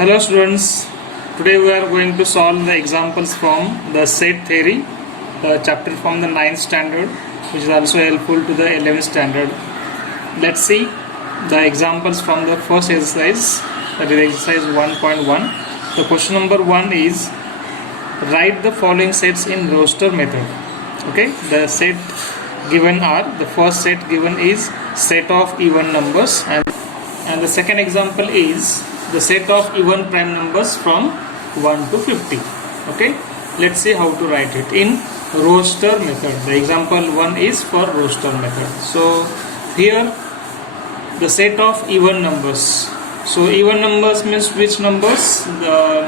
Hello students, today we are going to solve the examples from the set theory, the chapter from the 9th standard, which is also helpful to the 11th standard. Let's see the examples from the first exercise, that is exercise 1.1. The question number 1 is, write the following sets in roster method. Okay, the set given are, the first set given is set of even numbers, and the second example is the set of even prime numbers from 1 to 50. Okay, let's see how to write it in roster method. The example 1 is for roster method. So here the set of even numbers. So even numbers means which numbers?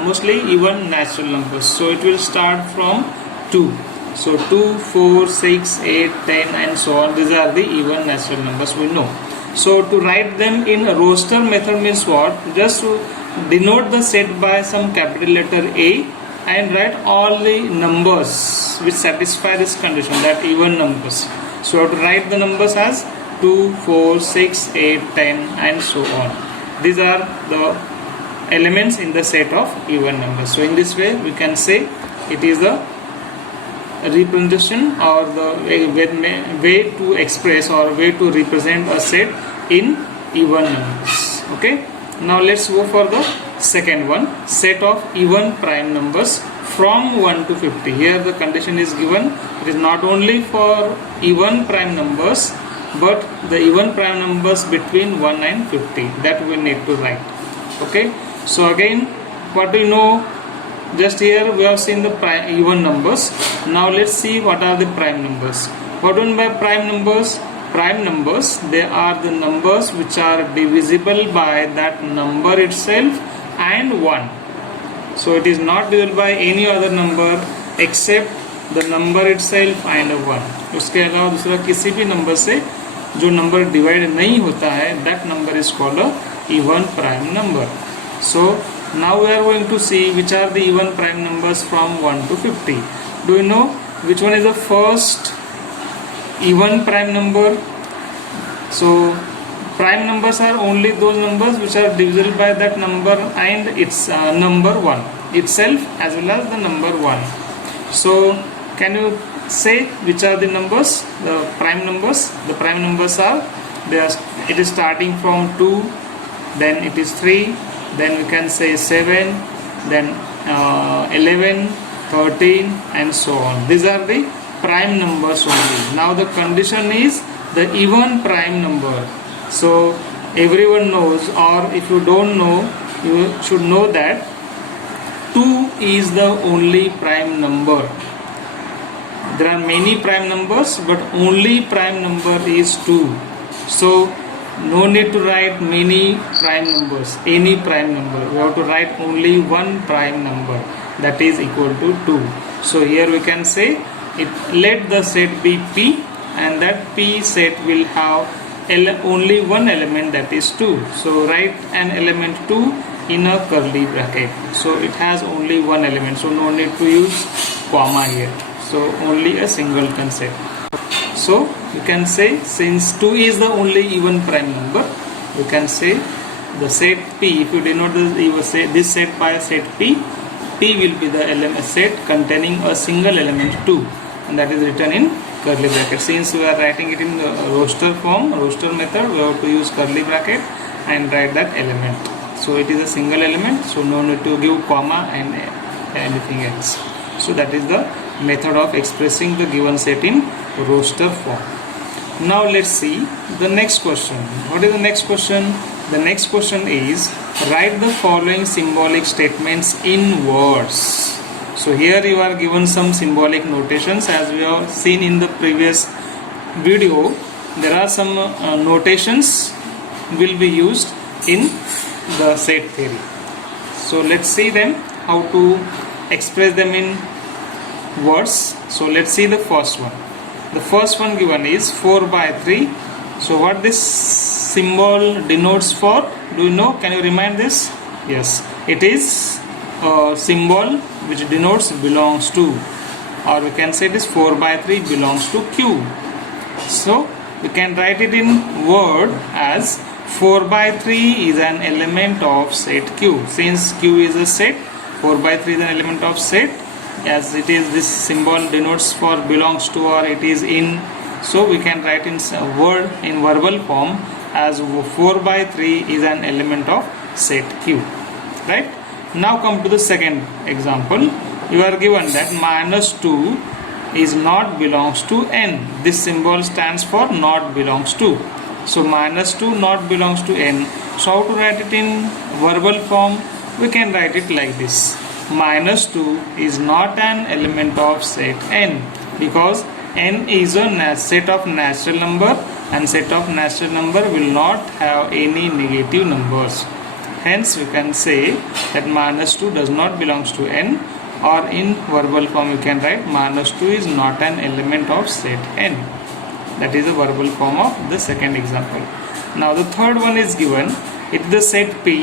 Mostly even natural numbers. So it will start from 2. So 2, 4, 6, 8, 10 and so on. These are the even natural numbers we know. So to write them in a roster method means what? Just to denote the set by some capital letter A and write all the numbers which satisfy this condition, that even numbers. So to write the numbers as 2, 4, 6, 8, 10 and so on. These are the elements in the set of even numbers. So in this way we can say it is the representation or the way to express or way to represent a set in even numbers. Okay, now let's go for the second one, set of even prime numbers from 1 to 50. Here the condition is given, it is not only for even prime numbers but the even prime numbers between 1 and 50, that we need to write. Okay, so again, what do you know? Just here we have seen the even numbers. Now let's see what are the prime numbers. What do you mean by prime numbers? Prime numbers, they are the numbers which are divisible by that number itself and 1. So it is not divisible by any other number except the number itself and 1. उसके अलावा दूसरा किसी भी number से जो number divide नहीं होता है, that number is called a even prime number. So now we are going to see which are the even prime numbers from 1 to 50. Do you know which one is the first even prime number? So prime numbers are only those numbers which are divisible by that number and its number 1 itself as well as the number 1. So can you say which are the numbers, the prime numbers? The prime numbers are, it is starting from 2, then it is 3, then we can say 7, then 11, 13 and so on. These are the prime numbers only. Now the condition is the even prime number. So everyone knows, or if you don't know, you should know that 2 is the only prime number. There are many prime numbers but only prime number is 2. So no need to write many prime numbers, any prime number. We have to write only one prime number, that is equal to 2. So here we can say let the set be P, and that P set will have only one element, that is 2. So write an element 2 in a curly bracket. So it has only one element, so no need to use comma here. So only a single concept. So you can say, since 2 is the only even prime number, you can say the set P, if you denote this set by set P, P will be the element set containing a single element 2, and that is written in curly bracket. Since we are writing it in the roster form, roster method, we have to use curly bracket and write that element. So it is a single element, so no need to give comma and anything else. So that is the method of expressing the given set in roster form. Now let's see the next question. What is the next question? The next question is, write the following symbolic statements in words. So here you are given some symbolic notations. As we have seen in the previous video, there are some notations will be used in the set theory. So let's see them, how to express them in words. So let's see the first one. The first one given is 4 by 3. So what this symbol denotes for, do you know? Can you remind this? Yes, it is a symbol which denotes belongs to, or we can say this 4 by 3 belongs to Q. So we can write it in word as 4 by 3 is an element of set Q. Since Q is a set, 4 by 3 is an element of set, as it is, this symbol denotes for belongs to or it is in. So we can write in word in verbal form as 4 by 3 is an element of set Q. Right? Now come to the second example. You are given that -2 is not belongs to n. This symbol stands for not belongs to. So -2 not belongs to n. So how to write it in verbal form? We can write it like this. -2 is not an element of set n, because n is a set of natural number, and set of natural number will not have any negative numbers. Hence we can say that -2 does not belongs to n, or in verbal form you can write -2 is not an element of set n. That is the verbal form of the second example. Now the third one is given. It is the set P.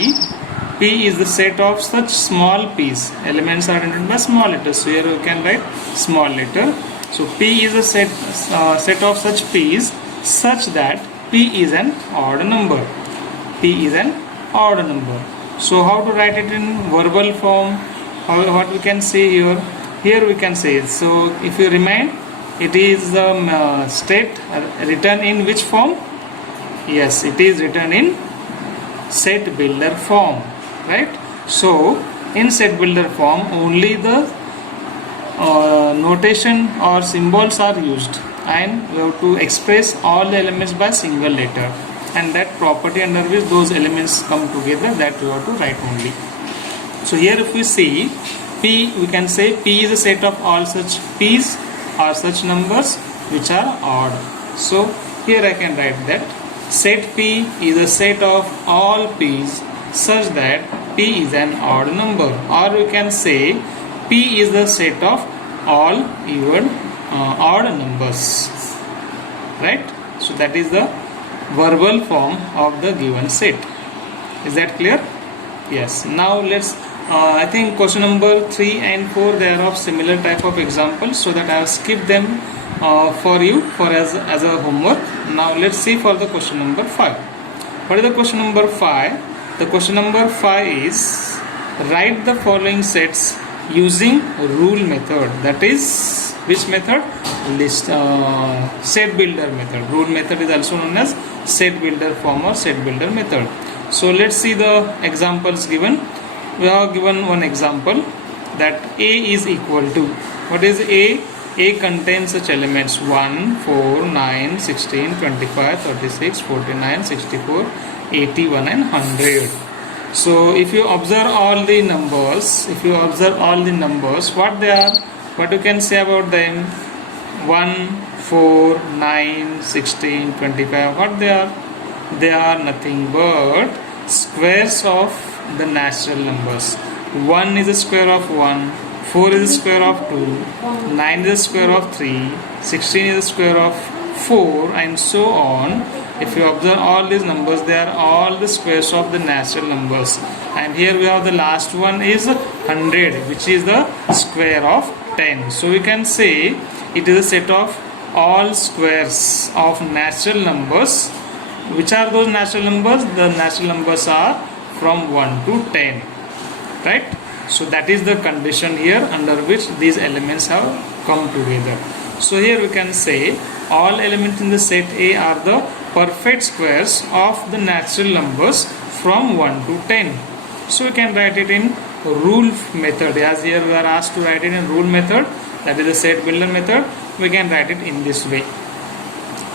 P is the set of such small p's. Elements are denoted by small letters. So here we can write small letter. So P is a set of such p's such that P is an odd number. P is an odd number. So how to write it in verbal form? What we can say here? Here we can say, so if you remind, it is the state written in which form? Yes, it is written in set builder form, right? So in set builder form only the notation or symbols are used, and we have to express all the elements by single letter, and that property under which those elements come together, that we have to write only. So here if we see P, we can say P is a set of all such p's or such numbers which are odd. So here I can write that set P is a set of all p's such that P is an odd number, or we can say P is the set of all even odd numbers, right? So that is the verbal form of the given set. Is that clear? Yes. Now let's I think question number 3 and 4, they are of similar type of examples, so that I have skipped them for you as a homework. Now let's see for the question number 5. What is the question number 5? The question number 5 is write the following sets using rule method. That is which method? List set builder method. Rule method is also known as set builder form or set builder method. So let's see the examples given. We have given one example that A is equal to, what is A? A contains such elements 1, 4, 9, 16, 25, 36, 49, 64, 81 and 100. So if you observe all the numbers, what they are, what you can say about them? 1, 4, 9, 16, 25, what they are? They are nothing but squares of the natural numbers. 1 is the square of 1, 4 is the square of 2, 9 is the square of 3, 16 is the square of 4, and so on. If you observe all these numbers, they are all the squares of the natural numbers. And here we have the last one is 100, which is the square of 10. So we can say it is a set of all squares of natural numbers. Which are those natural numbers? The natural numbers are from 1 to 10, right? So that is the condition here under which these elements have come together. So here we can say all elements in the set A are the perfect squares of the natural numbers from 1 to 10. So we can write it in rule method, as here we are asked to write it in rule method, that is the set builder method. We can write it in this way.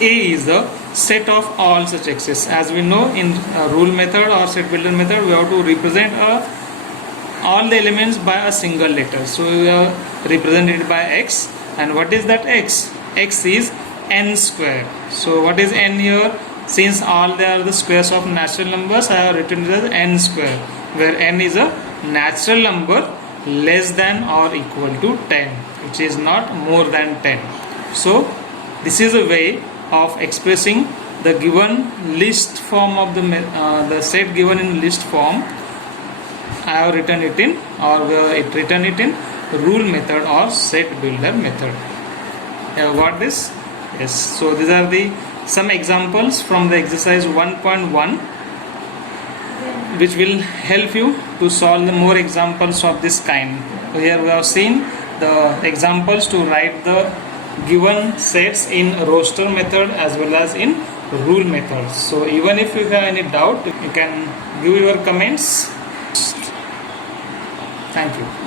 A is the set of all such x's. As we know, in rule method or set builder method, we have to represent all the elements by a single letter. So we are represented by x, and what is that x? X is n square. So what is n here? Since all they are the squares of natural numbers, I have written it as n square, where n is a natural number less than or equal to 10, which is not more than 10. So this is a way of expressing the given list form of the set given in list form. I have written it in, or written it in rule method or set builder method. Have got this? Yes. So these are the some examples from the exercise 1.1. which will help you to solve the more examples of this kind. So here we have seen the examples to write the given sets in roster method as well as in rule method. So even if you have any doubt, you can give your comments. Thank you.